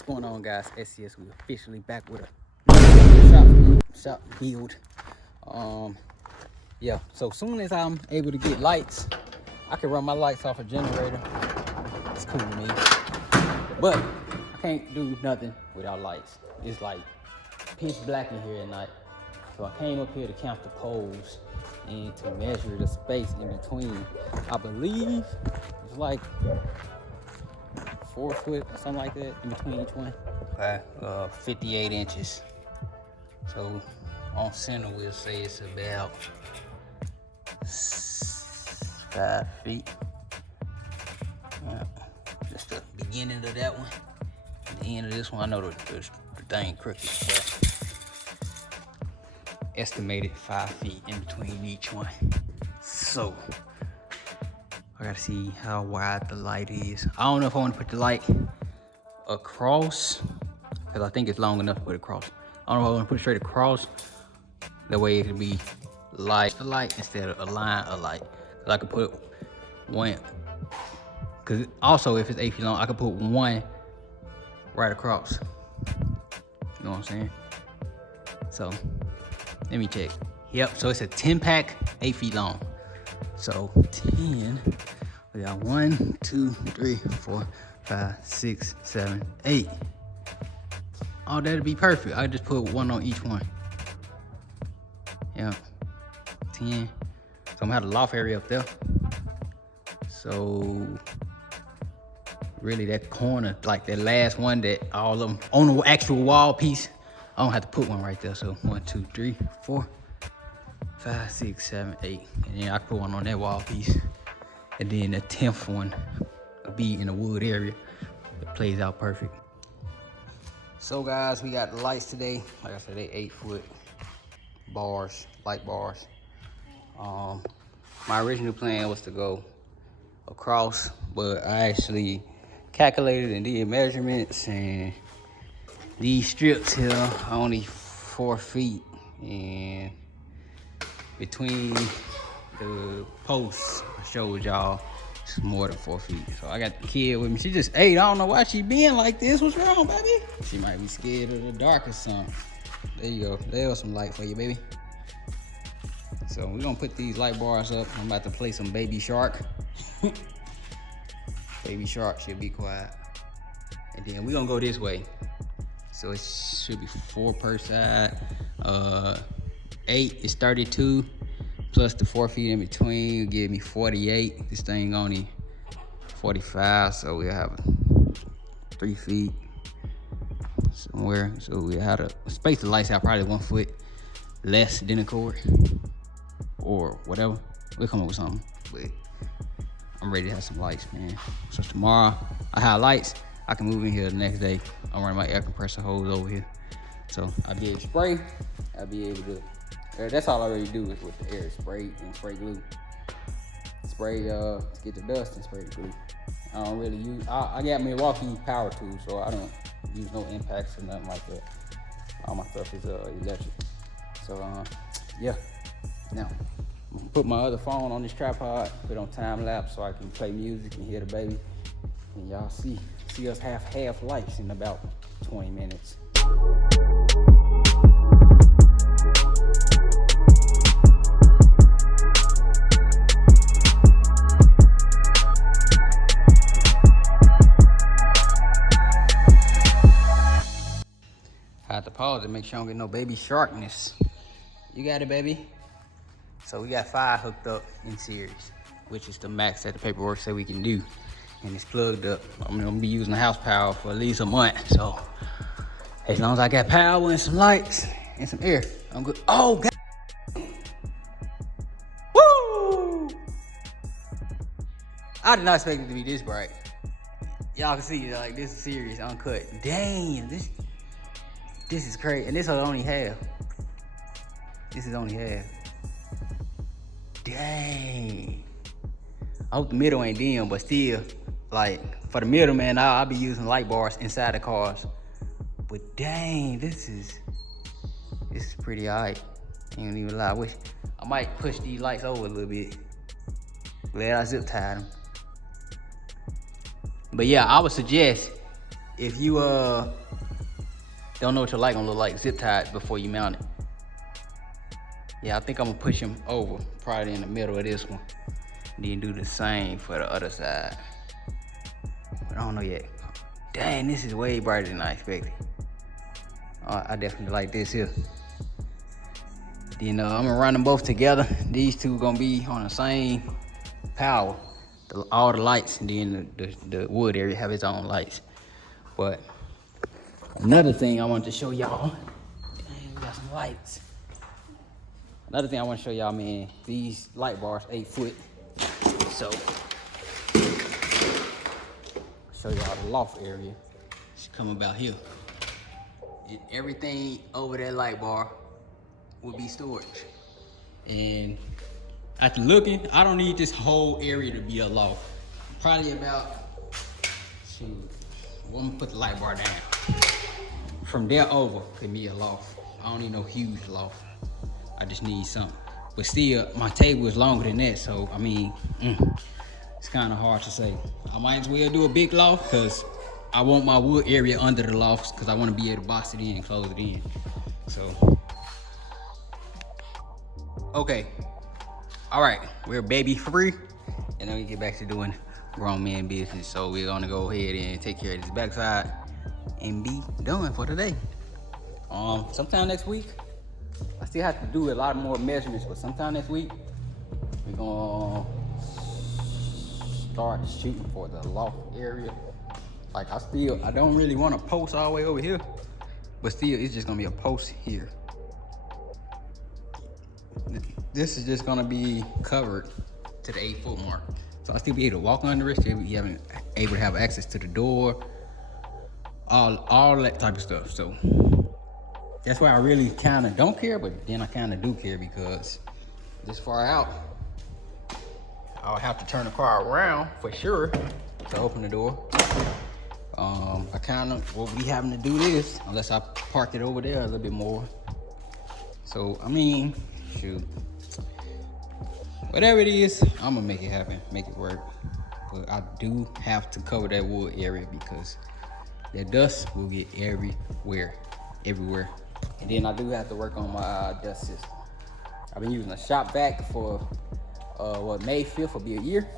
What's going on, guys? SCS, we officially back with a shop build. Yeah, so soon as I'm able to get lights, I can run my lights off a generator. It's cool with me, but I can't do nothing without lights. It's like pitch black in here at night, so I came up here to count the poles and to measure the space in between. I believe it's like 4 foot or something like that in between each one. Okay, 58 inches. So on center, we'll say it's about 5 feet. Yeah, that's the beginning of that one. At the end of this one, I know the thing crooked, but estimated 5 feet in between each one. So I gotta see how wide the light is. I don't know if I want to put the light across, because I think it's long enough to put it across. I don't know if I want to put it straight across. That way it can be light instead of a line of light. Cause I could put one, because also if it's 8 feet long, I could put one right across. You know what I'm saying? So let me check. Yep, so it's a 10-pack, 8 feet long. So 10, we got 1, 2, 3, 4, 5, 6, 7, 8. Oh, that'd be perfect. I just put one on each one. Yeah, 10. So I'm gonna have the loft area up there. So really that corner, like that last one that all of them on the actual wall piece, I don't have to put one right there. So 1, 2, 3, 4, 5, 6, 7, 8. And then I put one on that wall piece. And then the 10th one will be in the wood area. It plays out perfect. So guys, we got the lights today. Like I said, they 8-foot bars, light bars. My original plan was to go across, but I actually calculated and did measurements, and these strips here are only 4 feet, and between the posts I showed y'all, it's more than 4 feet. So I got the kid with me. She just 8. I don't know why she being like this. What's wrong, baby? She might be scared of the dark or something. There you go. There's some light for you, baby. So we're gonna put these light bars up. I'm about to play some Baby Shark. Baby Shark should be quiet. And then we're gonna go this way. So it should be 4 per side. 8 is 32. Plus the 4 feet in between will give me 48. This thing only 45, so we'll have 3 feet somewhere. So we have to space the lights out probably 1 foot less than the cord or whatever. We'll come up with something, but I'm ready to have some lights, man. So tomorrow I have lights. I can move in here the next day. I'm running my air compressor hose over here. So I'll be able to spray. I'll be able to, that's all I really do is with the air, spray and spray glue. Spray to get the dust and spray the glue. I don't really use, I got Milwaukee power tools, so I don't use no impacts or nothing like that. All my stuff is electric. So yeah, now I'm gonna put my other phone on this tripod, put it on time lapse so I can play music and hear the baby. And y'all see us have half lights in about 20 minutes. I have to pause to make sure I don't get no baby sharkness. You got it, baby. So we got 5 hooked up in series, which is the max that the paperwork said we can do. And it's plugged up. I'm gonna be using the house power for at least a month. So as long as I got power and some lights and some air, I'm good. Oh, God. Woo! I did not expect it to be this bright. Y'all can see, like, this is serious, uncut. Damn, this is crazy. And this is only half. This is only half. Dang. I hope the middle ain't dim, but still, like, for the middle, man, I'll be using light bars inside the cars. But dang, this is pretty alright. Ain't even lie. I wish I might push these lights over a little bit. Glad I zip tied them. But yeah, I would suggest if you don't know what your light gonna look like, zip tie it before you mount it. Yeah, I think I'm gonna push him over, probably in the middle of this one. Then do the same for the other side. But I don't know yet. Dang, this is way brighter than I expected. I definitely like this here. Then I'm gonna run them both together. These two gonna be on the same power. All the lights, and then the wood area have its own lights. But another thing I want to show y'all. Dang, we got some lights. Another thing I want to show y'all, man, these light bars, 8 foot. So, show y'all the loft area. Should come about here. And everything over that light bar will be storage. And after looking, I don't need this whole area to be a loft. Probably about, shoot, I'm gonna put the light bar down. From there over could be a loft. I don't need no huge loft. I just need something. But still, my table is longer than that, so I mean, it's kind of hard to say. I might as well do a big loft because I want my wood area under the lofts because I want to be able to box it in and close it in. So, okay. All right, we're baby free, and then we get back to doing grown man business. So we're gonna go ahead and take care of this backside and be done for today. Sometime next week, I still have to do a lot more measurements, but sometime next week, we're gonna start shooting for the loft area. Like I don't really want to post all the way over here, but still it's just gonna be a post here. This is just gonna be covered to the 8 foot mark. So I'll still be able to walk under it, still be able to have access to the door, all that type of stuff. So that's why I really kind of don't care, but then I kind of do care because this far out, I'll have to turn the car around for sure to open the door. I kind of will be having to do this unless I park it over there a little bit more. So, I mean, shoot. Whatever it is, I'm gonna make it happen, make it work. But I do have to cover that wood area because that dust will get everywhere. And then I do have to work on my dust system. I've been using a shop vac for, May 5th will be a year.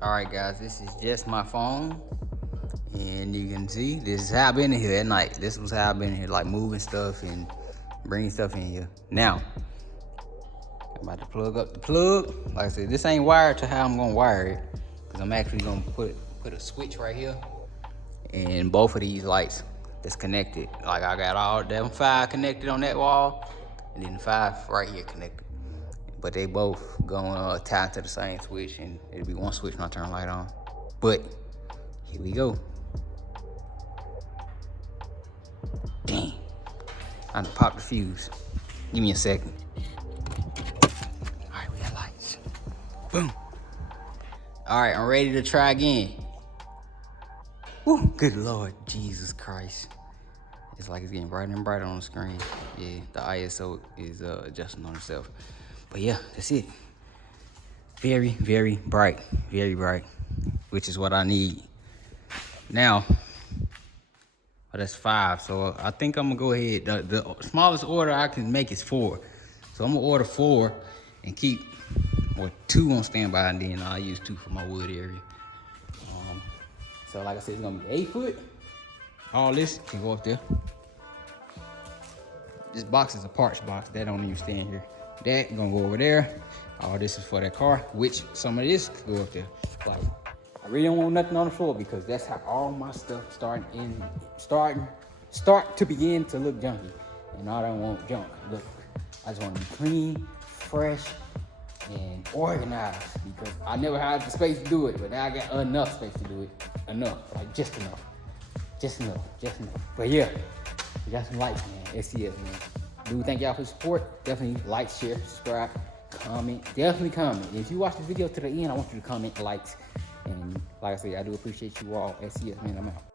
Alright guys, this is just my phone, and you can see this is how I've been in here at night. This was how I've been in here, like moving stuff and bringing stuff in here. Now, I'm about to plug up the plug. Like I said, this ain't wired to how I'm gonna wire it, because I'm actually gonna put a switch right here, and both of these lights that's connected. Like I got all them 5 connected on that wall, and then 5 right here connected. But they both gonna tie to the same switch, and it'll be one switch when I turn the light on. But here we go. Dang, I done popped the fuse. Give me a second. All right, we got lights. Boom. All right, I'm ready to try again. Woo, good Lord, Jesus Christ. It's like it's getting brighter and brighter on the screen. Yeah, the ISO is adjusting on itself. But yeah, that's it. Very, very bright, which is what I need. Now, that's 5, so I think I'm gonna go ahead. The smallest order I can make is 4. So I'm gonna order 4 and keep 2 on standby, and then I'll use 2 for my wood area. So like I said, it's gonna be 8 foot. All this can go up there. This box is a parts box, that don't even stand here. That gonna go over there. All this is for that car, which some of this could go up there. Like, I really don't want nothing on the floor because that's how all my stuff start to begin to look junky. And I don't want junk. Look, I just want to be clean, fresh, and organized, because I never had the space to do it, but now I got enough space to do it. Enough, like just enough. But yeah, we got some lights, man. SCS, man. Do thank y'all for the support. Definitely like, share, subscribe, comment, definitely comment. If you watch the video to the end, I want you to comment, likes, and like I said, I do appreciate you all. SCS, man, I'm out.